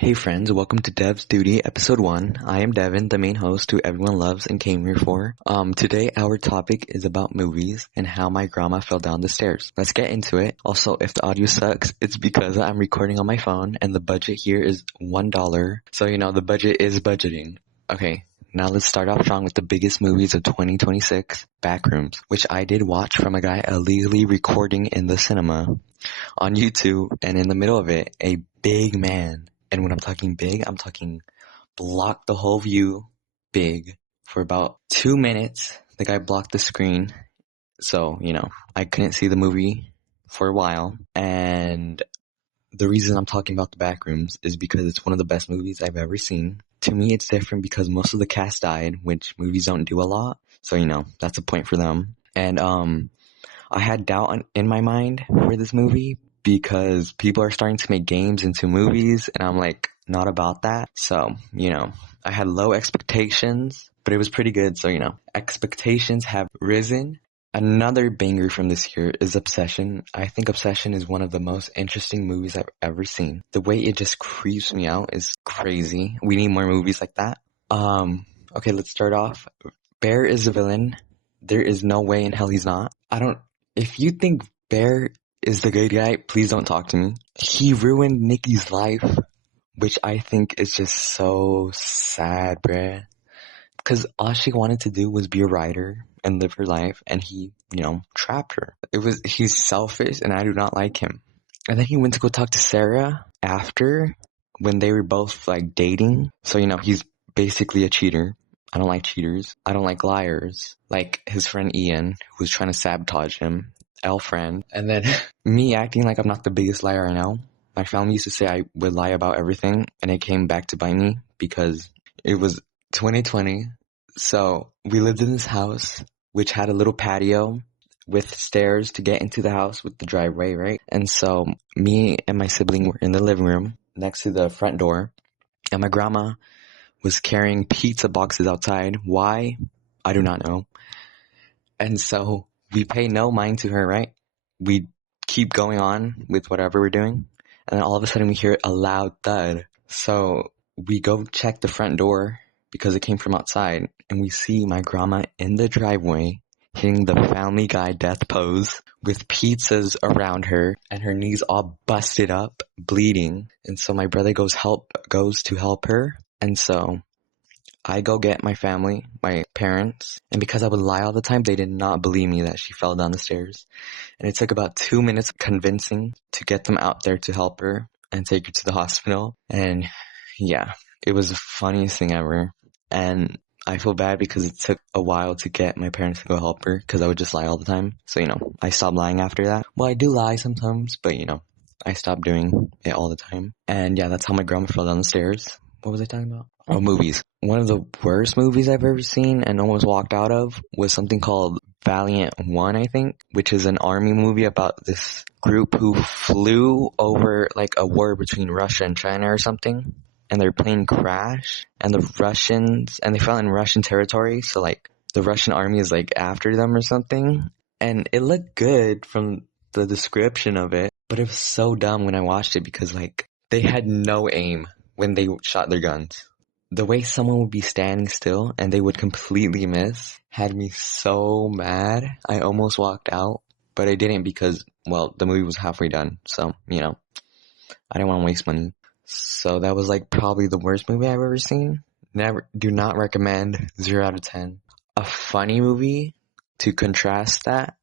Hey friends, welcome to Dev's Duty, episode 1. I am Devin, the main host who everyone loves and came here for. Today our topic is about movies and how my grandma fell down the stairs. Let's get into it. Also, if the audio sucks, it's because I'm recording on my phone and the budget here is $1. So, the budget is budgeting. Okay, now let's start off strong with the biggest movies of 2026, Backrooms, which I did watch from a guy illegally recording in the cinema on YouTube, and in the middle of it, a big man. And when I'm talking big, I'm talking block the whole view big for about 2 minutes. The guy blocked the screen. So, I couldn't see the movie for a while. And the reason I'm talking about the Backrooms is because it's one of the best movies I've ever seen. To me, it's different because most of the cast died, which movies don't do a lot. So, that's a point for them. And I had doubt in my mind for this movie, because people are starting to make games into movies, and I'm like, not about that. So, I had low expectations, but it was pretty good. So, expectations have risen. Another banger from this year is Obsession. I think Obsession is one of the most interesting movies I've ever seen. The way it just creeps me out is crazy. We need more movies like that. Okay, let's start off. Bear is a villain. There is no way in hell he's not. If you think Bear is the good guy, please don't talk to me. He ruined Nikki's life, which I think is just so sad, bruh. Because all she wanted to do was be a writer and live her life, and he, trapped her. He's selfish, and I do not like him. And then he went to go talk to Sarah after, when they were both, dating. So, he's basically a cheater. I don't like cheaters. I don't like liars. Like his friend Ian, who was trying to sabotage him. L friend. And then me acting like I'm not the biggest liar I know. My family used to say I would lie about everything, and it came back to bite me because it was 2020. So we lived in this house, which had a little patio with stairs to get into the house with the driveway, right? And so me and my sibling were in the living room next to the front door, and my grandma was carrying pizza boxes outside. Why? I do not know. And so we pay no mind to her, right? We keep going on with whatever we're doing. And then all of a sudden we hear a loud thud. So we go check the front door because it came from outside. And we see my grandma in the driveway hitting the Family Guy death pose with pizzas around her and her knees all busted up, bleeding. And so my brother goes to help her. And so I go get my family, my parents, and because I would lie all the time, they did not believe me that she fell down the stairs. And it took about 2 minutes convincing to get them out there to help her and take her to the hospital. And yeah, it was the funniest thing ever. And I feel bad because it took a while to get my parents to go help her because I would just lie all the time. So, I stopped lying after that. Well, I do lie sometimes, but I stopped doing it all the time. And yeah, that's how my grandma fell down the stairs. What was I talking about? Oh, movies. One of the worst movies I've ever seen and almost walked out of was something called Valiant 1, I think, which is an army movie about this group who flew over a war between Russia and China or something, and their plane crashed, and they fell in Russian territory, so the Russian army is after them or something, and it looked good from the description of it, but it was so dumb when I watched it because they had no aim when they shot their guns. The way someone would be standing still and they would completely miss had me so mad. I almost walked out, but I didn't because, the movie was halfway done. So, I didn't want to waste money. So that was probably the worst movie I've ever seen. Do not recommend. 0 out of 10. A funny movie to contrast that,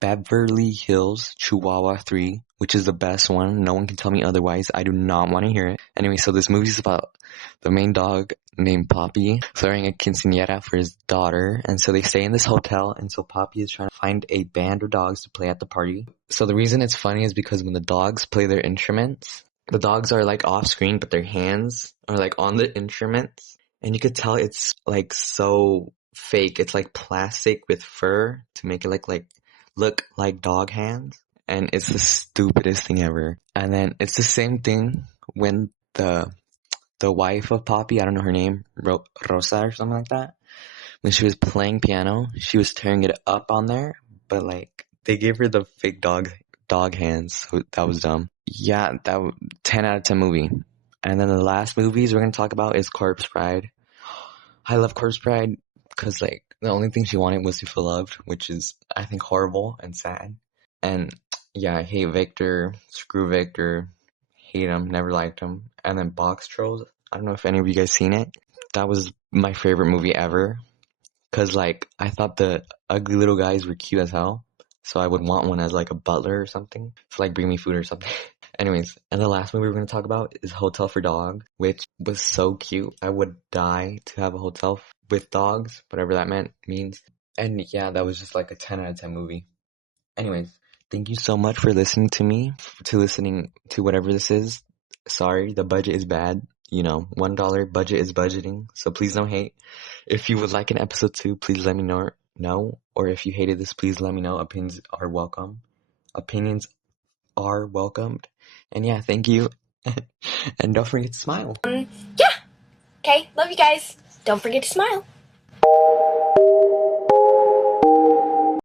Beverly Hills Chihuahua 3, which is the best one. No one can tell me otherwise. I do not want to hear it. Anyway, so this movie is about the main dog named Poppy throwing a quinceañera for his daughter. And so they stay in this hotel. And so Poppy is trying to find a band of dogs to play at the party. So the reason it's funny is because when the dogs play their instruments, the dogs are off screen, but their hands are on the instruments. And you could tell it's so fake. It's plastic with fur to make it look like dog hands, and it's the stupidest thing ever. And then it's the same thing when the wife of Poppy, I don't know her name, Rosa or something like that, when she was playing piano, she was tearing it up on there, but they gave her the fake dog hands, so that was dumb. Yeah, 10 out of 10 movie. And then the last movies we're gonna talk about is Corpse Bride. I love Corpse Bride because like the only thing she wanted was to feel loved, which is I think horrible and sad. And yeah, I hate Victor. Screw Victor. Hate him. Never liked him. And then Box Trolls. I don't know if any of you guys seen it. That was my favorite movie ever. Cause like I thought the ugly little guys were cute as hell. So I would want one as like a butler or something to like bring me food or something. Anyways, and the last movie we're going to talk about is Hotel for Dog, which was so cute. I would die to have a hotel with dogs, whatever that means. And yeah, that was just like a 10 out of 10 movie. Anyways, thank you so much for listening to me, to listening to whatever this is. Sorry, the budget is bad. You know, $1 budget is budgeting, so please don't hate. If you would like an episode 2, please let me know. Or if you hated this, please let me know. Opinions are welcome. Opinions are welcomed. And yeah, thank you. And don't forget to smile. Yeah. Okay, love you guys. Don't forget to smile.